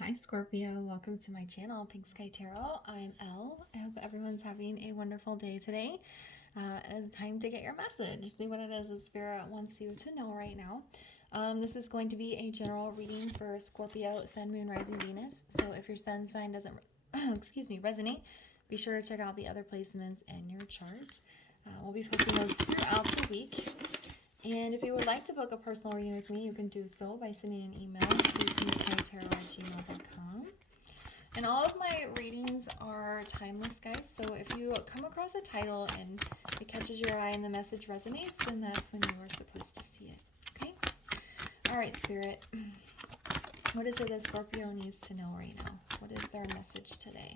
Hi Scorpio, welcome to my channel, Pink Sky Tarot. I'm Elle. I hope everyone's having a wonderful day today. It's time to get your message. See what it is that Spirit wants you to know right now. This is going to be a general reading for Scorpio, Sun, Moon, Rising, Venus. So if your sun sign doesn't, resonate, be sure to check out the other placements in your chart. We'll be posting those throughout the week. And if you would like to book a personal reading with me, you can do so by sending an email to pinkskytarot@gmail.com. And all of my readings are timeless, guys. So if you come across a title and it catches your eye and the message resonates, then that's when you are supposed to see it. Okay? All right, Spirit. What is it that Scorpio needs to know right now? What is their message today?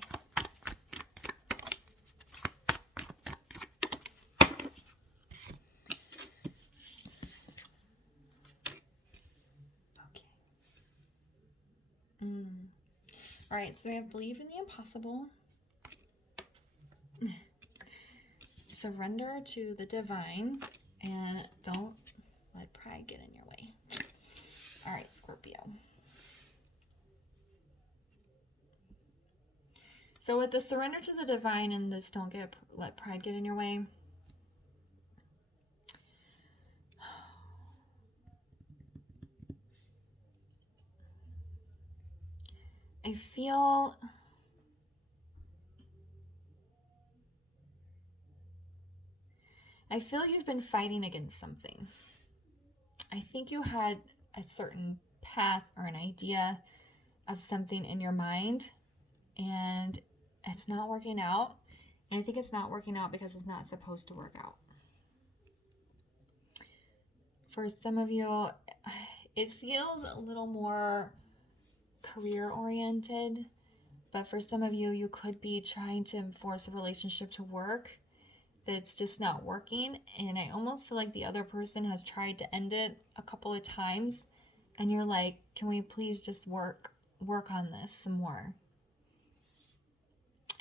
All right, so we have believe in the impossible, surrender to the divine, and don't let pride get in your way. All right, Scorpio. So with the surrender to the divine and this don't let pride get in your way, I feel you've been fighting against something. I think you had a certain path or an idea of something in your mind, and it's not working out. And I think it's not working out because it's not supposed to work out. For some of you, it feels a little more career-oriented, but for some of you, you could be trying to force a relationship to work that's just not working, and I almost feel like the other person has tried to end it a couple of times, and you're like, can we please just work on this some more?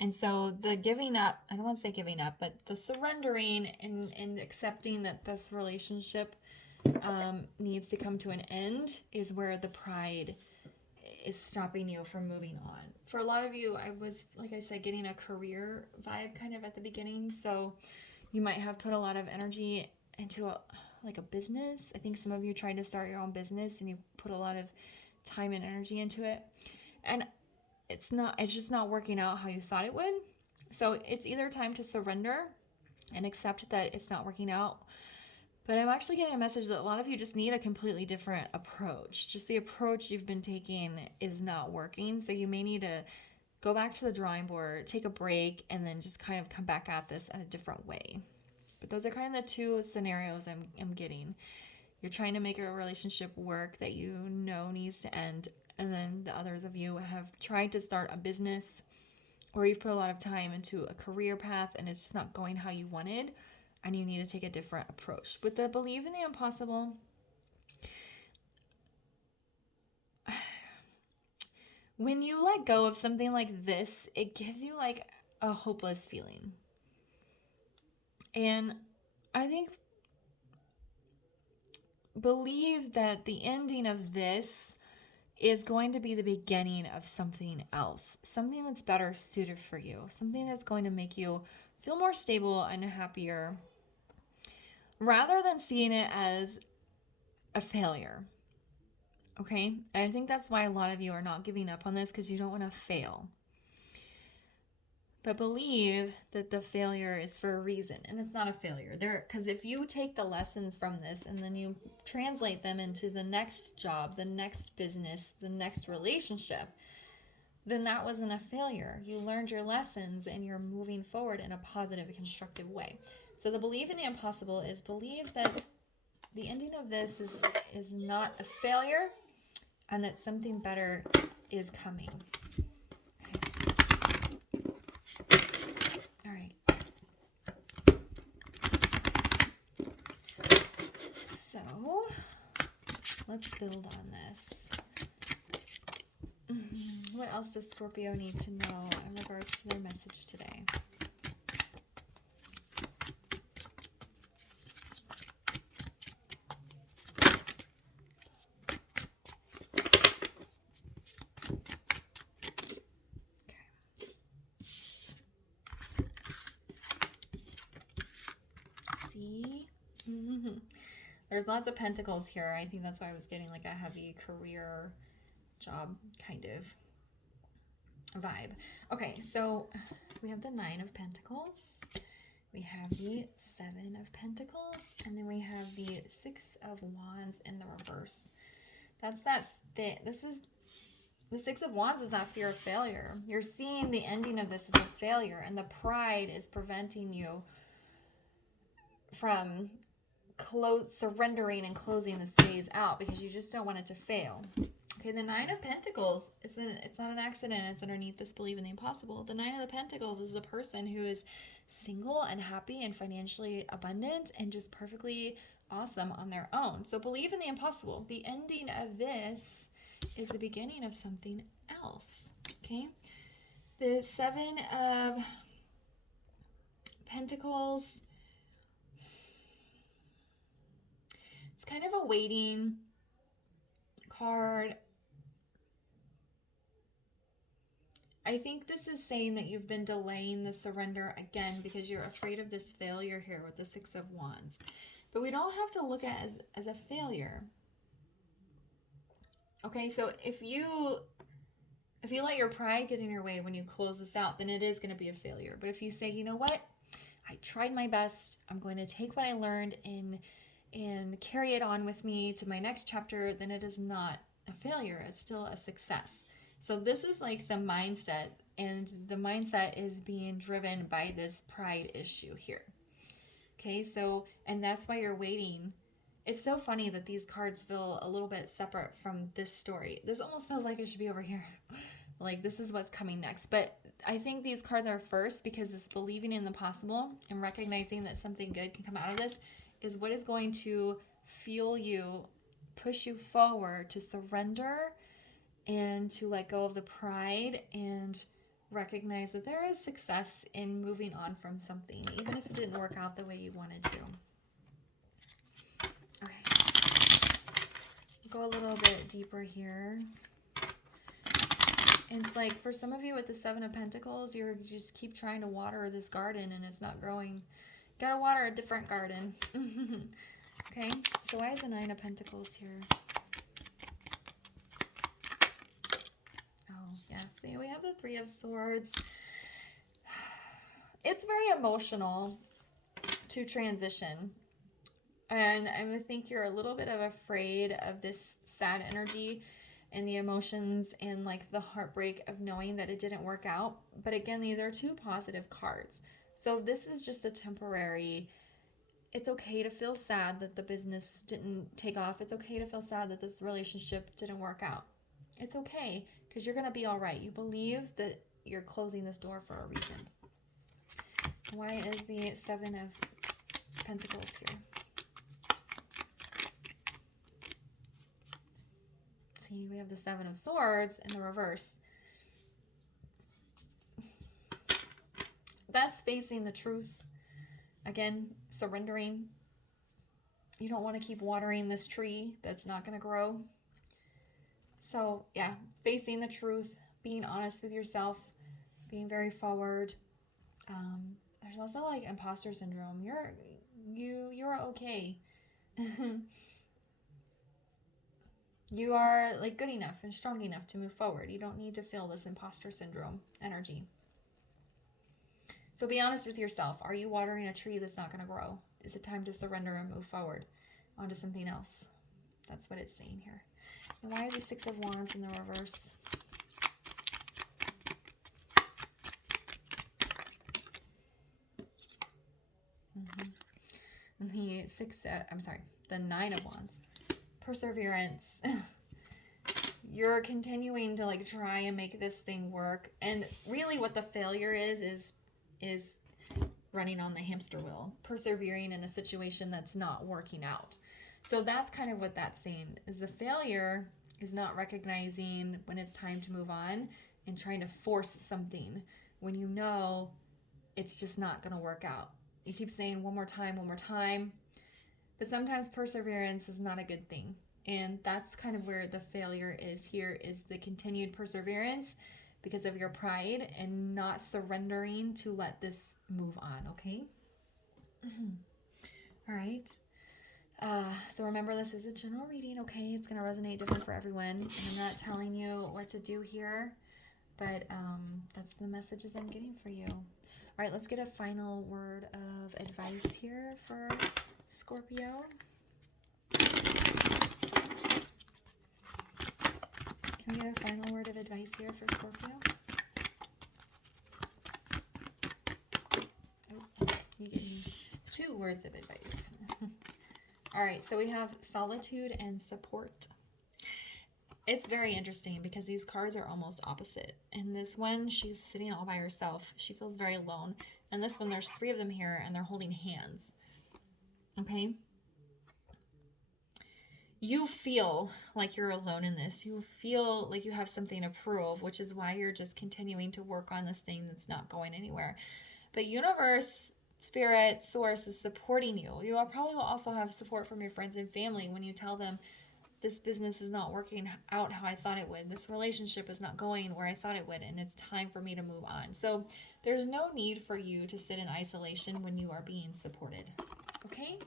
And so the giving up, I don't want to say giving up, but the surrendering and accepting that this relationship needs to come to an end is where the pride is stopping you from moving on. For a lot of you, I was, like I said, getting a career vibe kind of at the beginning. So you might have put a lot of energy into a business. I think some of you tried to start your own business and you've put a lot of time and energy into it. And it's just not working out how you thought it would. So it's either time to surrender and accept that it's not working out. But I'm actually getting a message that a lot of you just need a completely different approach. Just the approach you've been taking is not working. So you may need to go back to the drawing board, take a break, and then just kind of come back at this in a different way. But those are kind of the two scenarios I'm getting. You're trying to make a relationship work that you know needs to end. And then the others of you have tried to start a business, or you've put a lot of time into a career path and it's just not going how you wanted. And you need to take a different approach. With the believe in the impossible, when you let go of something like this, it gives you like a hopeless feeling. And I think believe that the ending of this is going to be the beginning of something else, something that's better suited for you, something that's going to make you feel more stable and happier, rather than seeing it as a failure. Okay? I think that's why a lot of you are not giving up on this, because you don't want to fail. But believe that the failure is for a reason, and it's not a failure. Because if you take the lessons from this and then you translate them into the next job, the next business, the next relationship, then that wasn't a failure. You learned your lessons and you're moving forward in a positive, constructive way. So the believe in the impossible is believe that the ending of this is not a failure and that something better is coming. Okay. All right. So let's build on this. What else does Scorpio need to know in regards to their message today? There's lots of pentacles here. I think that's why I was getting like a heavy career job kind of vibe. Okay, so we have the 9 of Pentacles. We have the 7 of Pentacles. And then we have the 6 of Wands in the reverse. That's that fit. This is the 6 of Wands is that fear of failure. You're seeing the ending of this as a failure, and the pride is preventing you from surrendering and closing this phase out because you just don't want it to fail. Okay, the 9 of Pentacles, it's not an accident. It's underneath this believe in the impossible. The 9 of the Pentacles is a person who is single and happy and financially abundant and just perfectly awesome on their own. So believe in the impossible. The ending of this is the beginning of something else. Okay, the 7 of Pentacles, it's kind of a waiting card. I think this is saying that you've been delaying the surrender again because you're afraid of this failure here with the 6 of Wands. But we don't have to look at it as a failure. Okay, so if you let your pride get in your way when you close this out, then it is going to be a failure. But if you say, you know what, I tried my best, I'm going to take what I learned and carry it on with me to my next chapter, then it is not a failure. It's still a success. So this is like the mindset, and the mindset is being driven by this pride issue here. Okay, so, and that's why you're waiting. It's so funny that these cards feel a little bit separate from this story. This almost feels like it should be over here. Like this is what's coming next. But I think these cards are first because it's believing in the possible and recognizing that something good can come out of this is what is going to fuel you, push you forward to surrender and to let go of the pride and recognize that there is success in moving on from something, even if it didn't work out the way you wanted to. Okay, go a little bit deeper here. It's like for some of you with the 7 of Pentacles, you just keep trying to water this garden and it's not growing. Gotta water a different garden. Okay, so why is the 9 of Pentacles here? Oh, yeah, see, we have the 3 of Swords. It's very emotional to transition. And I would think you're a little bit of afraid of this sad energy and the emotions and like the heartbreak of knowing that it didn't work out. But again, these are 2 positive cards. So this is just a temporary, it's okay to feel sad that the business didn't take off. It's okay to feel sad that this relationship didn't work out. It's okay because you're going to be all right. You believe that you're closing this door for a reason. Why is the 7 of Pentacles here? See, we have the 7 of Swords in the reverse. That's facing the truth. Again, surrendering. You don't want to keep watering this tree that's not going to grow. So, yeah, facing the truth, being honest with yourself, being very forward. There's also like imposter syndrome. You're okay. You are like good enough and strong enough to move forward. You don't need to feel this imposter syndrome energy. So be honest with yourself. Are you watering a tree that's not going to grow? Is it time to surrender and move forward onto something else? That's what it's saying here. And why is the 6 of Wands in the reverse? And the 9 of Wands. Perseverance. You're continuing to like try and make this thing work. And really what the failure is running on the hamster wheel, persevering in a situation that's not working out. So that's kind of what that's saying, is the failure is not recognizing when it's time to move on and trying to force something when you know it's just not going to work out. You keep saying one more time, but sometimes perseverance is not a good thing. And that's kind of where the failure is here, is the continued perseverance because of your pride and not surrendering to let this move on, okay? All right. So remember, this is a general reading, okay? It's going to resonate different for everyone. And I'm not telling you what to do here, but that's the messages I'm getting for you. All right, let's get a final word of advice here for Scorpio. Can we get a final word of advice here for Scorpio? Oh, you get me 2 words of advice. All right, so we have solitude and support. It's very interesting because these cards are almost opposite. And this one, she's sitting all by herself. She feels very alone. And this one, there's 3 of them here, and they're holding hands. Okay? You feel like you're alone in this. You feel like you have something to prove, which is why you're just continuing to work on this thing that's not going anywhere. But universe, spirit, source is supporting you. You probably will also have support from your friends and family when you tell them, this business is not working out how I thought it would. This relationship is not going where I thought it would, and it's time for me to move on. So there's no need for you to sit in isolation when you are being supported. Okay?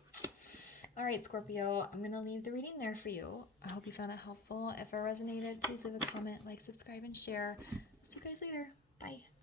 All right, Scorpio, I'm going to leave the reading there for you. I hope you found it helpful. If it resonated, please leave a comment, like, subscribe, and share. See you guys later. Bye.